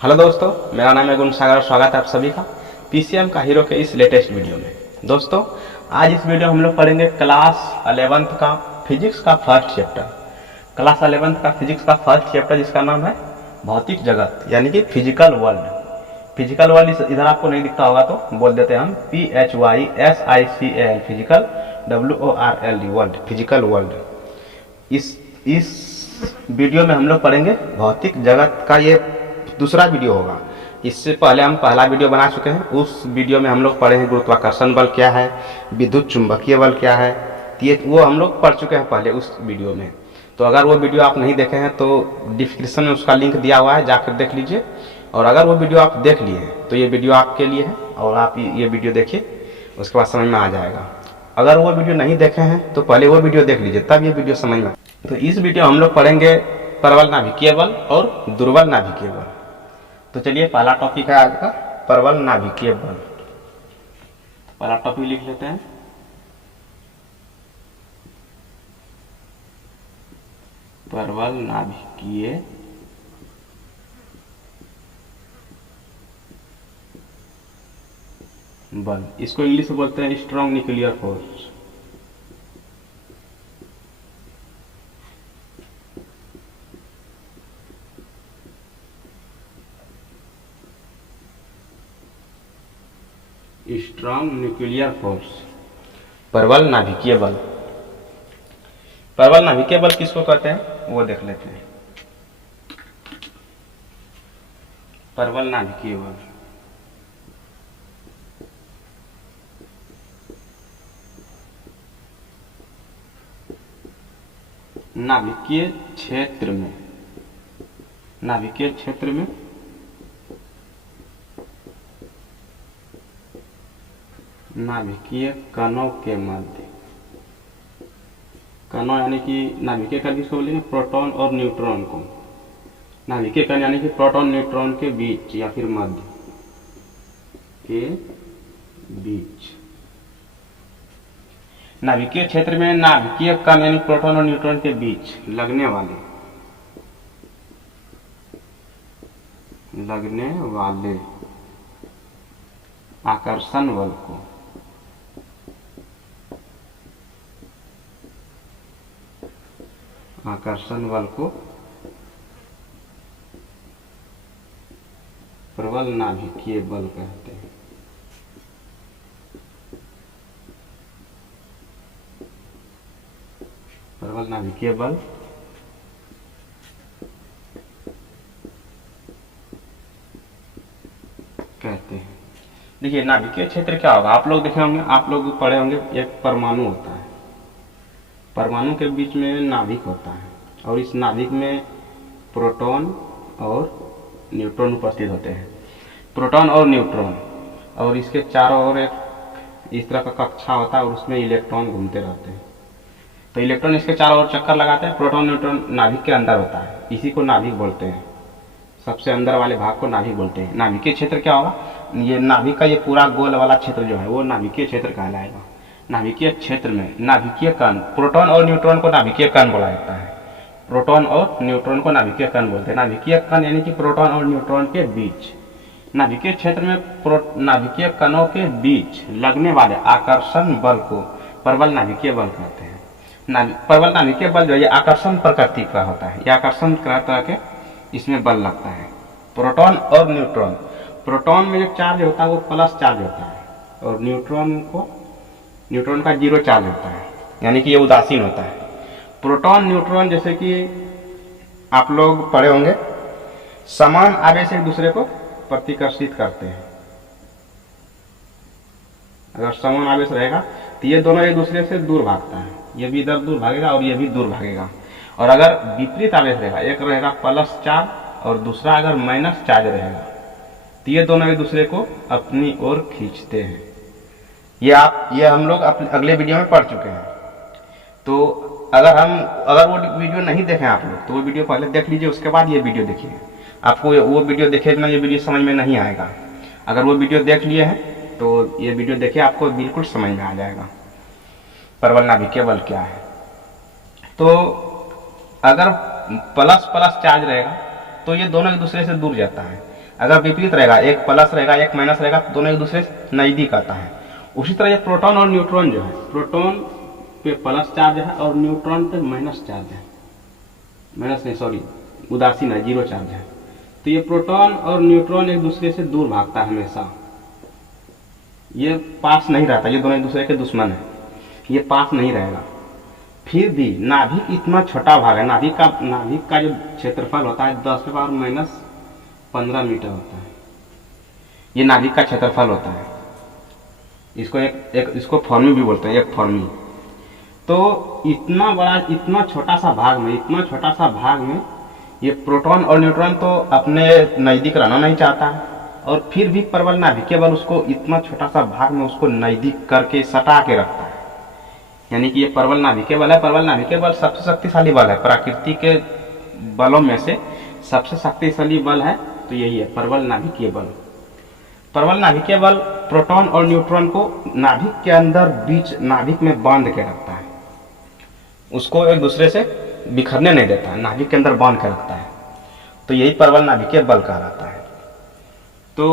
Hello दोस्तों, मेरा नाम है गुण सागर और स्वागत है आप सभी का पीसीएम का हीरो के इस लेटेस्ट वीडियो में। दोस्तों, आज इस वीडियो में हम लोग पढ़ेंगे क्लास 11th का फिजिक्स का फर्स्ट चैप्टर। क्लास 11th का फिजिक्स का फर्स्ट चैप्टर जिसका नाम है भौतिक जगत यानी कि फिजिकल वर्ल्ड। फिजिकल वर्ल्ड इधर आपको नहीं दिखता होगा तो बोल देते हैं हम PHYSICAL physical, WORLD world, physical world. इस वीडियो में हम लोग पढ़ेंगे भौतिक जगत का, ये दूसरा वीडियो होगा। इससे पहले हम पहला वीडियो बना चुके हैं। उस वीडियो में हम लोग पढ़े हैं गुरुत्वाकर्षण बल क्या है, विद्युत चुंबकीय बल क्या है, ये वो हम लोग पढ़ चुके हैं पहले उस वीडियो में। तो अगर वो वीडियो आप नहीं देखे हैं तो डिस्क्रिप्शन में उसका लिंक दिया हुआ है, जाकर देख लीजिए। और अगर वो वीडियो आप देख लिए हैं तो ये वीडियो आपके लिए है और आप ये वीडियो देखिए, उसके बाद समझ में आ जाएगा। अगर वो वीडियो नहीं देखे हैं तो पहले वो वीडियो देख लीजिए, तब ये वीडियो समझ में। तो इस वीडियो हम लोग पढ़ेंगे प्रबल नाभिकीय बल और दुर्बल नाभिकीय बल। तो चलिए, पहला टॉपिक है आज का प्रबल नाभिकीय बल। पहला टॉपिक लिख लेते हैं, प्रबल नाभिकीय बल। इसको इंग्लिश में बोलते हैं strong nuclear force. Strong nuclear force, प्रबल नाभिकीय बल। प्रबल नाभिकीय बल किसको कहते हैं वो देख लेते हैं। प्रबल नाभिकीय बल नाभिकीय क्षेत्र में, नाभिकीय क्षेत्र में नाभिकीय कणों के मध्य, कणों यानी कि नाभिकीय कण किसको बोलेंगे, प्रोटॉन और न्यूट्रॉन को। नाभिकीय कण यानी कि प्रोटॉन न्यूट्रॉन के बीच या फिर मध्य के बीच। नाभिकीय क्षेत्र में नाभिकीय कण यानी प्रोटॉन और न्यूट्रॉन के बीच लगने वाले आकर्षण बल को प्रबल नाभिकीय बल कहते हैं। प्रबल नाभिकीय बल कहते हैं। देखिए, नाभिकीय क्षेत्र क्या होगा, आप लोग देखे होंगे, आप लोग पढ़े होंगे, एक परमाणु होता है। परमाणु के बीच में नाभिक होता है और इस नाभिक में प्रोटॉन और न्यूट्रॉन उपस्थित होते हैं। प्रोटॉन और न्यूट्रॉन, और इसके चारों ओर एक इस तरह का कक्षा होता है और उसमें इलेक्ट्रॉन घूमते रहते हैं। तो इलेक्ट्रॉन इसके चारों ओर चक्कर लगाते हैं। प्रोटॉन न्यूट्रॉन नाभिक के अंदर होता है, इसी को नाभिक बोलते हैं। सबसे अंदर वाले भाग को नाभिक बोलते हैं। नाभिकीय क्षेत्र क्या होगा, ये नाभिक का ये पूरा गोल वाला क्षेत्र जो है वो नाभिकीय क्षेत्र कहलाएगा। नाभिकीय क्षेत्र में नाभिकीय कण, प्रोटॉन और न्यूट्रॉन को नाभिकीय कण बोला जाता है। प्रोटॉन और न्यूट्रॉन को नाभिकीय कण बोलते हैं। नाभिकीय कण यानी कि प्रोटॉन और न्यूट्रॉन के बीच, नाभिकीय क्षेत्र में नाभिकीय कणों के बीच लगने वाले आकर्षण बल को प्रबल नाभिकीय बल कहते हैं। प्रबल नाभिकीय बल जो है आकर्षण प्रकृति का होता है। यह आकर्षण तरह के इसमें बल लगता है। प्रोटॉन और न्यूट्रॉन, प्रोटॉन में जो चार्ज होता है वो प्लस चार्ज होता है और न्यूट्रॉन का जीरो चार्ज होता है, यानी कि ये उदासीन होता है। प्रोटॉन न्यूट्रॉन जैसे कि आप लोग पढ़े होंगे, समान आवेश एक दूसरे को प्रतिकर्षित करते हैं। अगर समान आवेश रहेगा तो ये दोनों एक दूसरे से दूर भागता है, ये भी इधर दूर भागेगा और ये भी दूर भागेगा। और अगर विपरीत आवेश रहेगा, एक रहेगा प्लस चार्ज और दूसरा अगर माइनस चार्ज रहेगा, तो ये दोनों एक दूसरे को अपनी ओर खींचते हैं। ये हम लोग अगले वीडियो में पढ़ चुके हैं। तो अगर वो वीडियो नहीं देखें आप लोग तो वो वीडियो पहले देख लीजिए, उसके बाद ये वीडियो देखिए। आपको वो वीडियो देखे बिना ये वीडियो समझ में नहीं आएगा। अगर वो वीडियो देख लिए हैं तो ये वीडियो देखिए, आपको बिल्कुल समझ में आ जाएगा प्रबल नाभिकीय बल क्या है। तो अगर प्लस प्लस चार्ज रहेगा तो ये दोनों एक दूसरे से दूर जाता है। अगर विपरीत रहेगा, एक प्लस रहेगा एक माइनस रहेगा, तो दोनों एक दूसरे से नज़दीक आता है। उसी तरह ये प्रोटॉन और न्यूट्रॉन जो है, प्रोटॉन पे प्लस चार्ज है और न्यूट्रॉन पे माइनस चार्ज है, माइनस नहीं सॉरी उदासीन है, जीरो चार्ज है। तो ये प्रोटॉन और न्यूट्रॉन एक दूसरे से दूर भागता है हमेशा, ये पास नहीं रहता, ये दोनों एक दूसरे के दुश्मन है, ये पास नहीं रहेगा। फिर भी नाभिक इतना छोटा भाग है, नाभिक का जो क्षेत्रफल होता है 10⁻⁻15 मीटर होता है, ये नाभिक का क्षेत्रफल होता है। इसको इसको फॉर्मी भी बोलते हैं, एक फॉर्मी। तो इतना बड़ा, इतना छोटा सा भाग में ये प्रोटॉन और न्यूट्रॉन तो अपने नज़दीक रहना नहीं चाहता है, और फिर भी प्रबल नाभिकीय बल उसको इतना छोटा सा भाग में उसको नज़दीक करके सटा के रखता है। यानी कि ये प्रबल नाभिकीय बल है। प्रबल नाभिकीय बल सबसे शक्तिशाली बल है, प्रकृति के बलों में से सबसे शक्तिशाली बल है, तो यही है प्रबल नाभिकीय बल। प्रबल नाभिकीय बल प्रोटॉन और न्यूट्रॉन को नाभिक के अंदर बीच नाभिक में बांध के रखता है, उसको एक दूसरे से बिखरने नहीं देता है, नाभिक के अंदर बांध के रखता है, तो यही प्रबल नाभिकीय बल कहलाता है। तो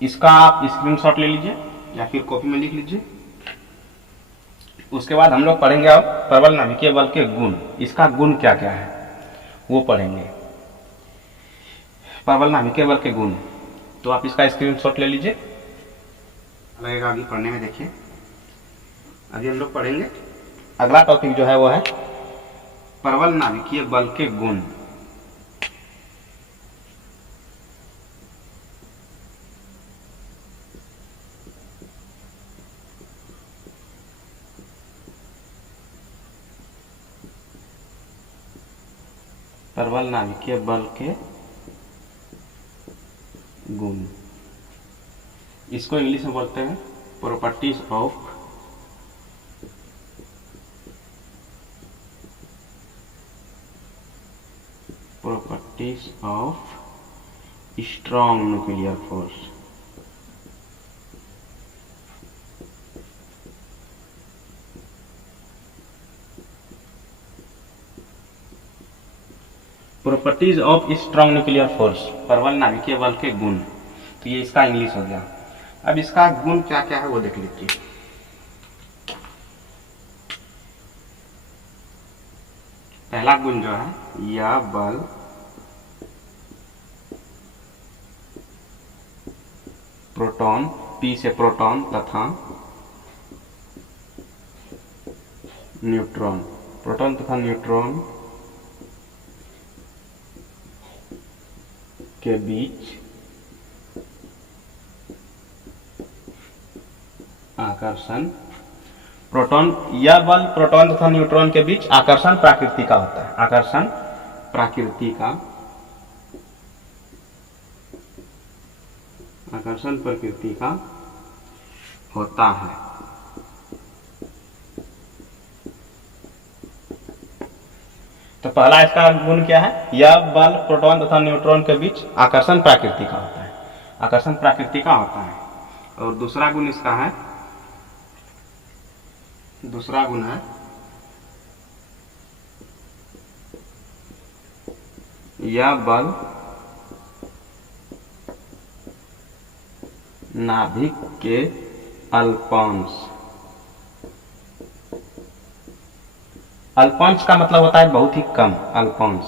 इसका आप स्क्रीनशॉट ले लीजिए या फिर कॉपी में लिख लीजिए। उसके बाद हम लोग पढ़ेंगे अब प्रबल नाभिकीय बल के गुण, इसका गुण क्या क्या है वो पढ़ेंगे, प्रबल नाभिकीय बल के गुण। तो आप इसका स्क्रीनशॉट ले लीजिए, लगेगा अभी पढ़ने में। देखिए अभी हम लोग पढ़ेंगे, अगला टॉपिक जो है वो है प्रबल नाभिकीय बल के गुण। प्रबल नाभिकीय बल के गुण, इसको इंग्लिश में बोलते हैं properties of strong nuclear force. Properties of strong nuclear force, प्रबल नाभिकीय बल के गुण। तो ये इसका इंग्लिश हो गया। अब इसका गुण क्या क्या है वो देख लीजिए। पहला गुण जो है, यह बल प्रोटॉन, पी से प्रोटॉन तथा न्यूट्रॉन, प्रोटॉन तथा न्यूट्रॉन के बीच आकर्षण, यह बल प्रोटॉन तथा न्यूट्रॉन के बीच आकर्षण प्रकृति का होता है, आकर्षण प्रकृति का होता है। तो पहला इसका गुण क्या है, यह बल प्रोटॉन तथा न्यूट्रॉन के बीच आकर्षण प्रकृति का होता है, आकर्षण प्रकृति का होता है। और दूसरा गुण इसका है, दूसरा गुण है यह बल नाभिक के अल्पांश, अल्पांश का मतलब होता है बहुत ही कम, अल्पांश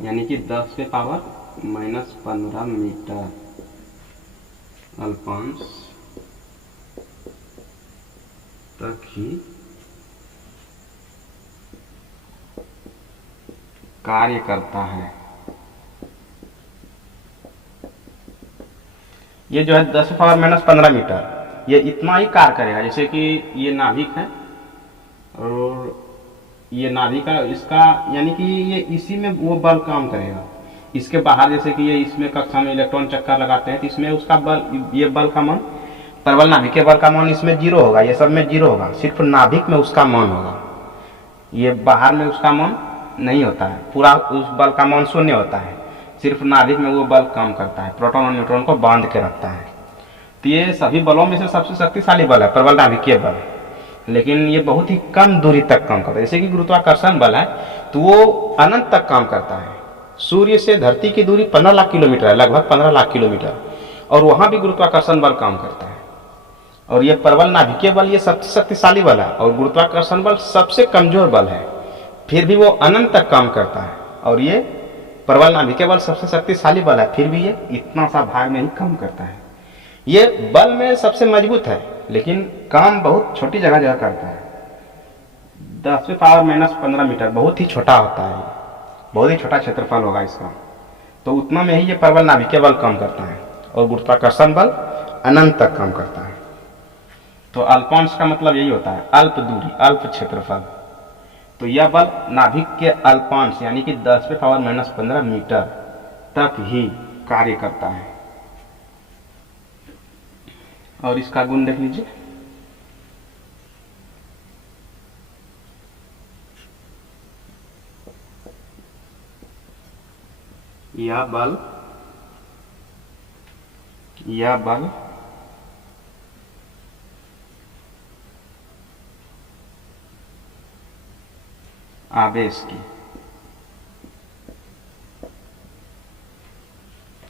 यानी कि 10⁻⁻15 मीटर अल्पांश तक ही कार्य करता है। ये जो है 10⁻⁻15 मीटर, ये इतना ही कार्य करेगा। जैसे कि ये नाभिक है और ये नाभिक का इसका यानी कि ये इसी में वो बल काम करेगा। इसके बाहर जैसे कि ये इसमें कक्षा में इलेक्ट्रॉन चक्कर लगाते हैं तो इसमें उसका बल, ये बल का मान, प्रबल नाभिकीय बल का मान इसमें 0 होगा, ये सब में 0 होगा, सिर्फ नाभिक में उसका मान होगा, ये बाहर में उसका मान नहीं होता है, पूरा उस बल का मान 0 होता है, सिर्फ नाभिक में वो बल काम करता है, प्रोटॉन और न्यूट्रॉन को बांध के रखता है। तो ये सभी बलों में से सबसे शक्तिशाली बल है प्रबल नाभिकीय बल, लेकिन ये बहुत ही कम दूरी तक काम करता है। जैसे कि गुरुत्वाकर्षण बल है तो वो अनंत तक काम करता है, सूर्य से धरती की दूरी 15 लाख किलोमीटर है, लगभग 15 लाख किलोमीटर, और वहाँ भी गुरुत्वाकर्षण बल काम करता है। और ये प्रबल नाभिकीय बल ये सबसे शक्तिशाली बल है, और गुरुत्वाकर्षण बल सबसे कमजोर बल है, फिर भी वो अनंत तक काम करता है। और ये प्रबल नाभिकीय बल सबसे शक्तिशाली बल है, फिर भी ये इतना सा भाग में ही काम करता है। ये बल में सबसे मजबूत है, लेकिन काम बहुत छोटी जगह जगह करता है। 10⁻⁻15 मीटर बहुत ही छोटा होता है, बहुत ही छोटा क्षेत्रफल होगा इसका, तो उतना में ही ये प्रबल नाभिकीय बल काम करता है, और गुरुत्वाकर्षण बल अनंत तक काम करता है। तो अल्पांश का मतलब यही होता है, अल्प दूरी, अल्प क्षेत्रफल। तो यह बल नाभिक के अल्पांश यानी कि 10⁻⁻15 मीटर तक ही कार्य करता है। और इसका गुण देख लीजिए, यह बल आवेश की,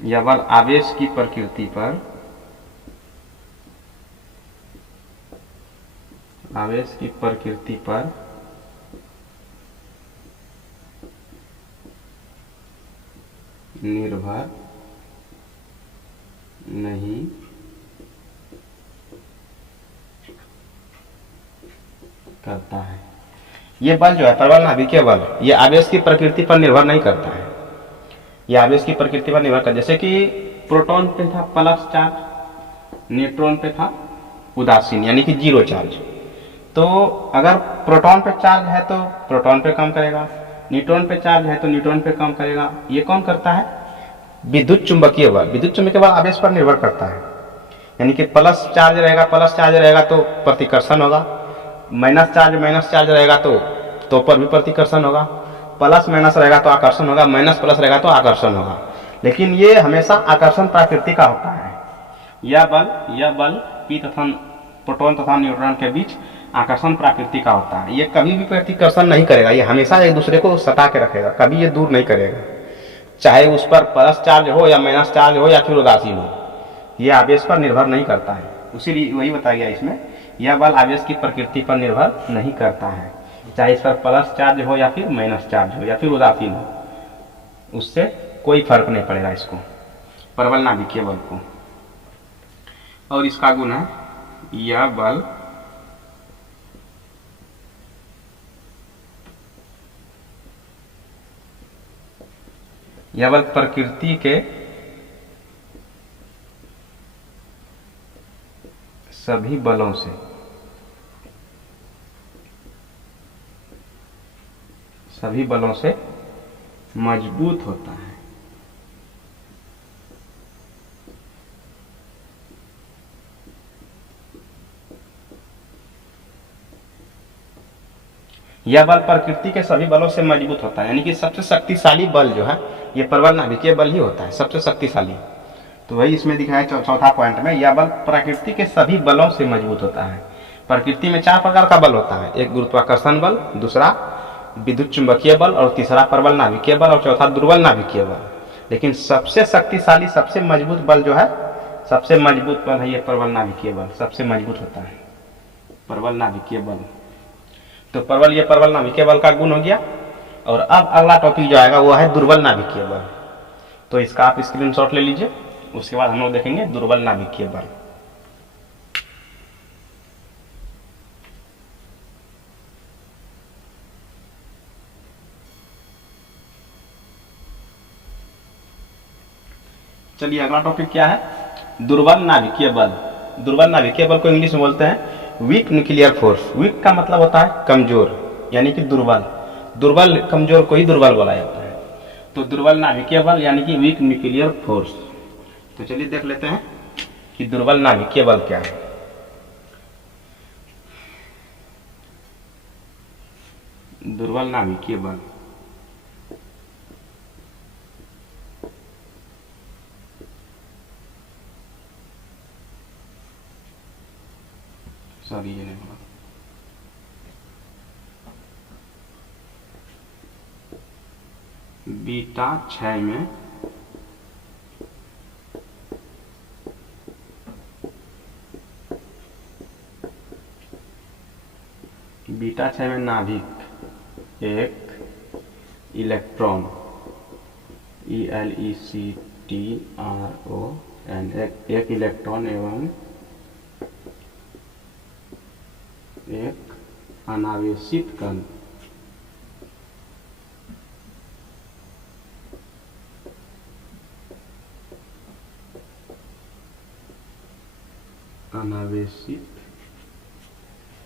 यह बल आवेश की प्रकृति पर, आवेश की प्रकृति पर निर्भर नहीं करता है। ये बल जो है प्रबल नाभिकीय बल, ये आवेश की प्रकृति पर निर्भर नहीं करता है। ये आवेश की प्रकृति पर निर्भर करता है, जैसे कि प्रोटॉन पे था प्लस चार्ज, न्यूट्रॉन पे था उदासीन यानी कि जीरो चार्ज। तो अगर प्रोटॉन पे चार्ज है तो प्रोटॉन पे काम करेगा, न्यूट्रॉन पे चार्ज है तो न्यूट्रॉन पे काम करेगा। ये कौन करता है? विद्युत चुंबकीय बल। विद्युत चुंबकीय बल आवेश पर निर्भर करता है, यानी कि प्लस चार्ज रहेगा तो प्रतिकर्षण होगा, माइनस चार्ज रहेगा तो पर भी प्रतिकर्षण होगा, प्लस माइनस रहेगा तो आकर्षण होगा, माइनस प्लस रहेगा तो आकर्षण होगा। लेकिन ये हमेशा आकर्षण प्रकृति का होता है। यह बल पी तथा प्रोटॉन तथा न्यूट्रॉन के बीच आकर्षण प्रकृति का होता है। ये कभी भी प्रतिकर्षण नहीं करेगा, ये हमेशा एक दूसरे को सटा के रखेगा, कभी ये दूर नहीं करेगा, चाहे उस पर प्लस चार्ज हो या माइनस चार्ज हो या फिर उदासीन हो। ये आवेश पर निर्भर नहीं करता है, उसीलिए वही बताया गया इसमें, यह बल आवेश की प्रकृति पर निर्भर नहीं करता है, चाहे इस पर प्लस चार्ज हो या फिर माइनस चार्ज हो या फिर उदासीन हो, उससे कोई फर्क नहीं पड़ेगा इसको, प्रबल नाभिकीय बल को। और इसका गुण है, यह बल प्रकृति के सभी बलों से मजबूत होता है। यह बल प्रकृति के सभी बलों से मजबूत होता है, यानी कि सबसे शक्तिशाली बल जो है ये प्रबल नाभिकीय बल ही होता है, सबसे शक्तिशाली। तो वही इसमें दिखाया चौथा पॉइंट में, यह बल प्रकृति के सभी बलों से मजबूत होता है। प्रकृति में 4 प्रकार का बल होता है, एक गुरुत्वाकर्षण बल, दूसरा विद्युत चुंबकीय बल, और तीसरा प्रबल नाभिकीय बल, और चौथा दुर्बल नाभिकीय बल। लेकिन सबसे शक्तिशाली, सबसे मजबूत बल जो है, सबसे मजबूत बल है ये प्रबल नाभिकीय बल, सबसे मजबूत होता है प्रबल नाभिकीय बल। तो प्रबल नाभिकीय बल का गुण हो गया। और अब अगला टॉपिक जो आएगा वो है दुर्बल नाभिकीय बल। तो इसका आप स्क्रीनशॉट ले लीजिए, उसके बाद हम लोग देखेंगे दुर्बल नाभिकीय बल। चलिए अगला टॉपिक क्या है, दुर्बल नाभिकीय बल। दुर्बल नाभिकीय बल को इंग्लिश में बोलते हैं वीक न्यूक्लियर फोर्स। वीक का मतलब होता है कमजोर, यानी कि दुर्बल कमजोर को ही दुर्बल बोला जाता है। तो दुर्बल नाभिकीय बल यानी कि वीक न्यूक्लियर फोर्स। तो चलिए देख लेते हैं कि दुर्बल नाभिकीय बल क्या है। दुर्बल नाभिकीय बल सॉरी ये नहीं बोला, बीटा क्षय में नाभिक एक इलेक्ट्रॉन ELECTRON एक इलेक्ट्रॉन एवं एक अनावेशित कण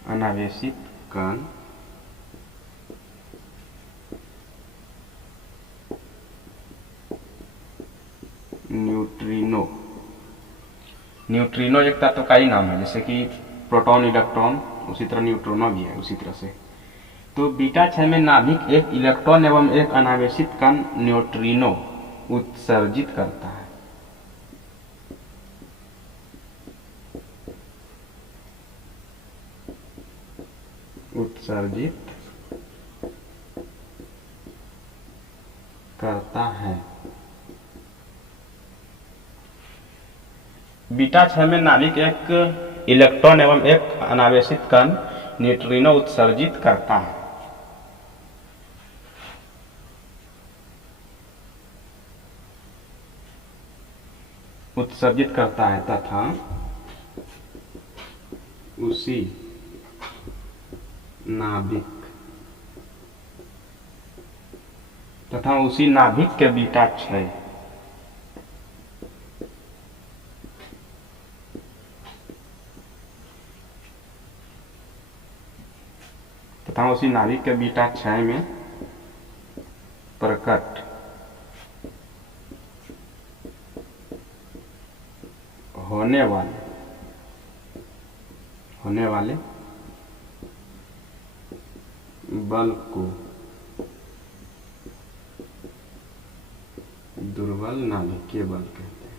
अनावेशित कण न्यूट्रिनो एक तत्व का ही नाम है, जैसे कि प्रोटॉन, इलेक्ट्रॉन, उसी तरह न्यूट्रिनो भी है उसी तरह से। तो बीटा क्षय में नाभिक एक इलेक्ट्रॉन एवं एक अनावेशित कण न्यूट्रिनो उत्सर्जित करता है। बीटा क्षय में नाभिक एक इलेक्ट्रॉन एवं एक अनावेशित कण न्यूट्रिनो उत्सर्जित करता है। तथा उसी नाभिक के बीटा क्षय में प्रकट होने वाले बल को दुर्बल नाभिकीय बल कहते हैं।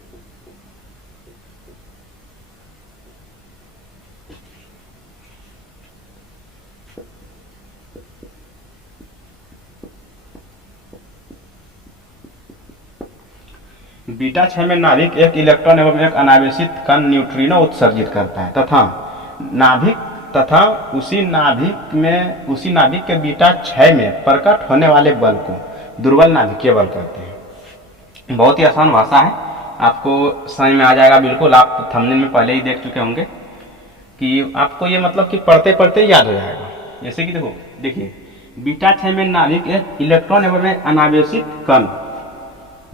बीटा क्षय में नाभिक एक इलेक्ट्रॉन एवं एक अनावेशित कण न्यूट्रिनो उत्सर्जित करता है तथा उसी नाभिक के बीटा क्षय में प्रकट होने वाले बल को दुर्बल नाभिकीय बल कहते हैं। बहुत ही आसान भाषा है, आपको समझ में आ जाएगा बिल्कुल। आप थंबनेल में पहले ही देख चुके होंगे कि आपको ये मतलब कि पढ़ते पढ़ते याद हो जाएगा। जैसे कि देखिए बीटा क्षय में नाभिक एक इलेक्ट्रॉन एवं एक अनावेशित कण,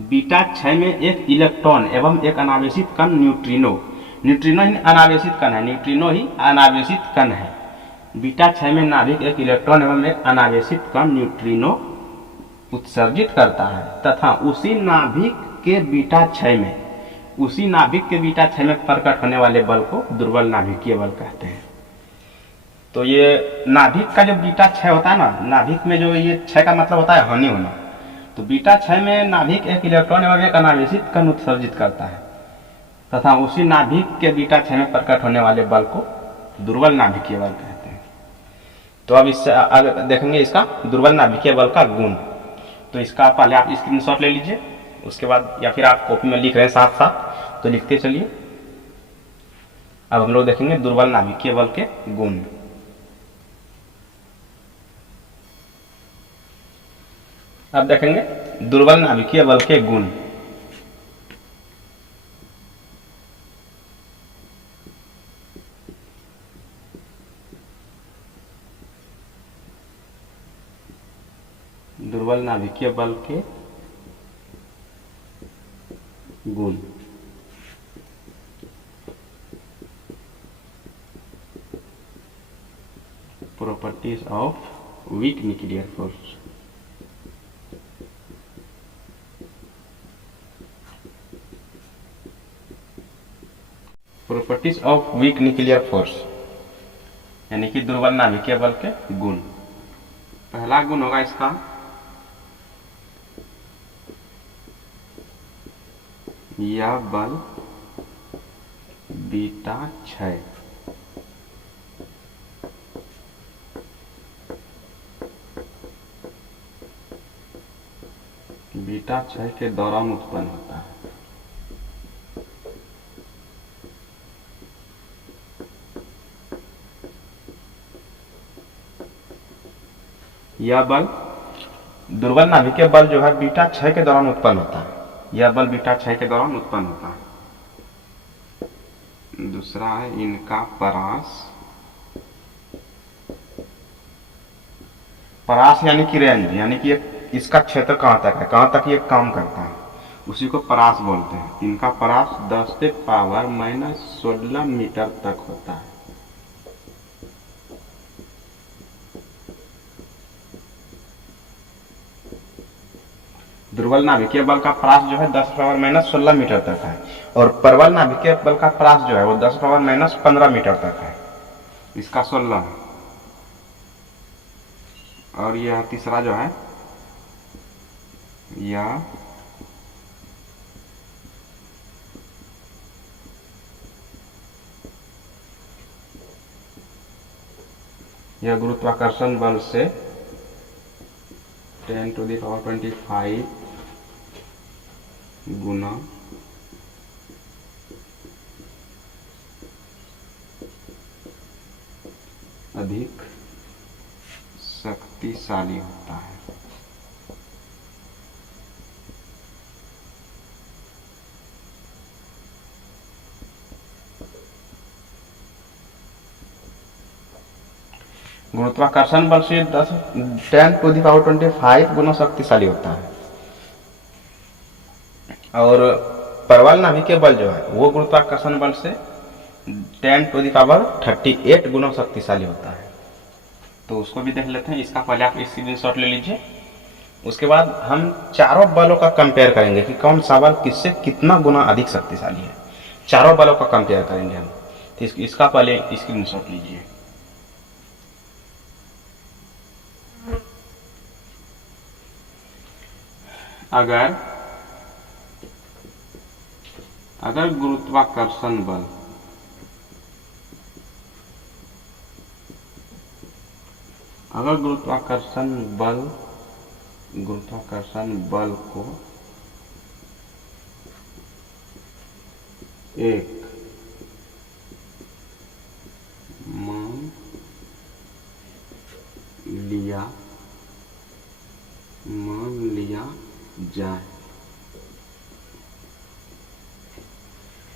बीटा क्षय में एक इलेक्ट्रॉन एवं एक अनावेशित कण न्यूट्रिनो ही अनावेशित कण है, न्यूट्रिनो ही अनावेशित कण है। बीटा क्षय में नाभिक एक इलेक्ट्रॉन एवं एक अनावेशित कण न्यूट्रिनो उत्सर्जित करता है तथा उसी नाभिक के बीटा क्षय में प्रकट होने वाले बल को दुर्बल नाभिकीय बल कहते हैं। तो ये नाभिक का जो बीटा क्षय होता है ना, नाभिक में जो ये क्षय का मतलब होता है हानि होना, तो बीटा क्षय में नाभिक एक इलेक्ट्रॉन एवं एक अनावेशित कण उत्सर्जित करता है तथा उसी नाभिक के बीटा क्षय में प्रकट होने वाले बल को दुर्बल नाभिकीय बल कहते हैं। तो अब इससे देखेंगे इसका दुर्बल नाभिकीय बल का गुण। तो इसका पहले आप स्क्रीनशॉट ले लीजिए, उसके बाद या फिर आप कॉपी में लिख रहे हैं साथ साथ तो लिखते चलिए। अब हम लोग देखेंगे दुर्बल नाभिकीय बल के गुण। अब देखेंगे दुर्बल नाभिकीय बल के गुण। दुर्बल नाभिकीय बल के गुण। Properties of weak nuclear force. Properties of weak nuclear force यानी कि दुर्बल नाभिकीय बल के गुण। पहला गुण होगा इसका यह बल बीटा क्षय बीटा क्षय के दौरान उत्पन्न होता है। यह बल दुर्बल नाभिकीय बल जो है बीटा क्षय के दौरान उत्पन्न होता है। यह बल बीटा क्षय के दौरान उत्पन्न होता है। दूसरा है इनका परास। परास यानी कि रेंज, यानी कि इसका क्षेत्र कहां तक है, कहां तक ये काम करता है, उसी को परास बोलते हैं। इनका परास 10⁻⁻16 मीटर तक होता है। दुर्बल नाभिकीय बल का परास जो है 10⁻⁻16 मीटर तक है, और प्रबल नाभिकीय बल का परास जो है वो 10⁻⁻15 मीटर तक है। इसका 16 है। और यह तीसरा जो है यह गुरुत्वाकर्षण बल से 10⁻25 गुना अधिक शक्तिशाली होता है। गुरुत्वाकर्षण बल से 10⁻25 गुना शक्तिशाली होता है। और प्रबल नाभिकीय बल जो है वो गुरुत्वाकर्षण बल से 10⁻38 गुना शक्तिशाली होता है। तो उसको भी देख लेते हैं। इसका पहले आप स्क्रीनशॉट ले लीजिए। उसके बाद हम चारों बलों का कंपेयर करेंगे कि कौन सा बल किससे कितना गुना अधिक शक्तिशाली है। चारों बलों का कंपेयर करेंगे हम। तो इसका पहले स्क्रीनशॉट लीजिए। अगर गुरुत्वाकर्षण बल को एक मान लिया जाए।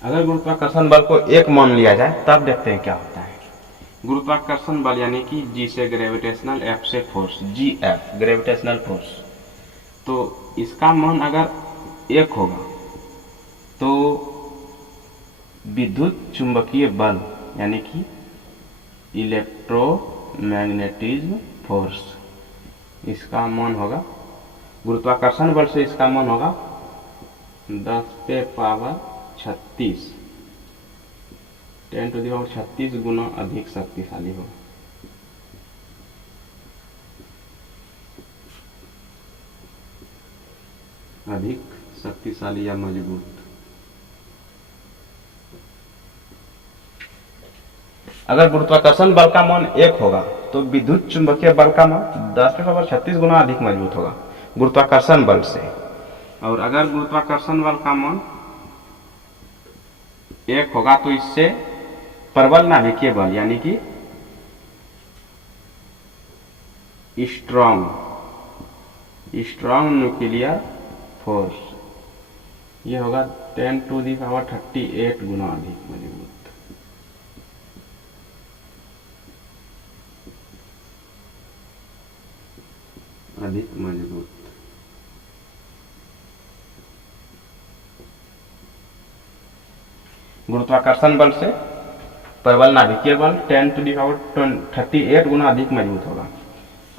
अगर गुरुत्वाकर्षण बल को एक मान लिया जाए तब देखते हैं क्या होता है। गुरुत्वाकर्षण बल यानी कि जी से ग्रेविटेशनल, एफ से फोर्स, जी एफ ग्रेविटेशनल फोर्स, तो इसका मान अगर एक होगा तो विद्युत चुंबकीय बल यानी कि इलेक्ट्रोमैग्नेटिज्म फोर्स, इसका मान होगा, गुरुत्वाकर्षण बल से इसका मान होगा 10⁻36 10⁻36 गुना अधिक शक्तिशाली होगा। अधिक शक्तिशाली या मजबूत। अगर गुरुत्वाकर्षण बल का मान 1 होगा तो विद्युत चुंबकीय बल का मान 10⁻36 गुना अधिक मजबूत होगा गुरुत्वाकर्षण बल से। और अगर गुरुत्वाकर्षण बल का मान 1 होगा तो इससे प्रबल नाभिकीय बल यानी कि स्ट्रॉन्ग न्यूक्लियर फोर्स, ये होगा 10⁻38 गुना अधिक मजबूत। गुरुत्वाकर्षण बल से प्रबल नाभिकीय बल 10⁻38 गुना अधिक मजबूत होगा।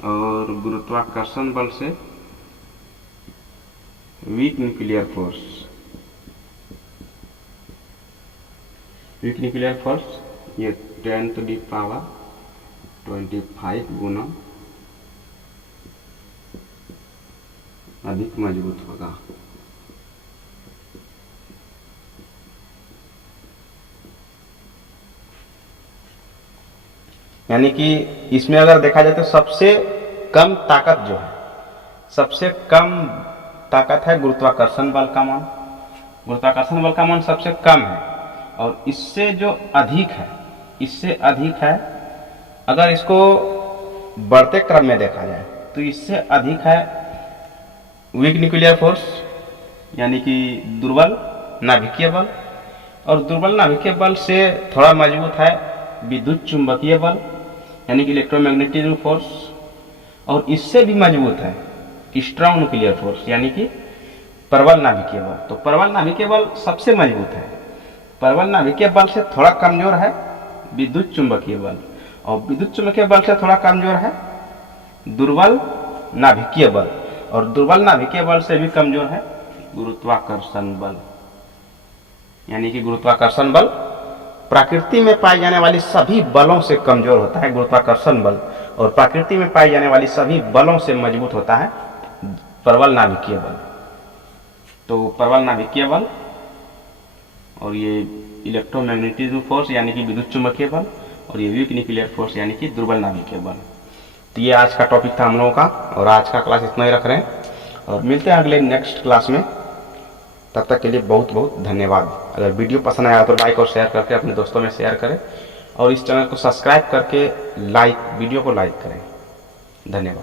और गुरुत्वाकर्षण बल से वीक न्यूक्लियर फोर्स ये 10⁻25 गुना अधिक मजबूत होगा। यानी कि इसमें अगर देखा जाए तो सबसे कम ताकत है गुरुत्वाकर्षण बल का मान। गुरुत्वाकर्षण बल का मान सबसे कम है, और इससे जो अधिक है, इससे अधिक है, अगर इसको बढ़ते क्रम में देखा जाए तो इससे अधिक है वीक न्यूक्लियर फोर्स, यानी कि दुर्बल नाभिकीय बल। और दुर्बल नाभिकीय बल से थोड़ा मजबूत है विद्युत चुंबकीय बल, यानी कि इलेक्ट्रोमैग्नेटिज्म फोर्स। और इससे भी मजबूत है स्ट्रॉन्ग न्यूक्लियर फोर्स, यानी कि प्रबल नाभिकीय बल। तो प्रबल नाभिकीय बल सबसे मजबूत है। प्रबल नाभिकीय बल से थोड़ा कमजोर है विद्युत चुंबकीय बल, और विद्युत चुंबकीय बल से थोड़ा कमजोर है दुर्बल नाभिकीय बल, और दुर्बल नाभिकीय बल से भी कमजोर है गुरुत्वाकर्षण बल। यानी कि गुरुत्वाकर्षण बल प्रकृति में पाई जाने वाली सभी बलों से कमजोर होता है गुरुत्वाकर्षण बल, और प्रकृति में पाई जाने वाली सभी बलों से मजबूत होता है प्रबल नाभिकीय बल। तो प्रबल नाभिकीय बल और ये इलेक्ट्रोमैग्नेटिज्म फोर्स यानी कि विद्युत चुंबकीय बल, और ये वीक न्यूक्लियर फोर्स यानी कि दुर्बल नाभिकीय बल। तो ये आज का टॉपिक था हम लोगों का, और आज का क्लास इतना ही रख रहे हैं, और मिलते हैं अगले नेक्स्ट क्लास में। तब तक के लिए बहुत बहुत धन्यवाद। अगर वीडियो पसंद आया तो लाइक और शेयर करके अपने दोस्तों में शेयर करें, और इस चैनल को सब्सक्राइब करके वीडियो को लाइक करें। धन्यवाद।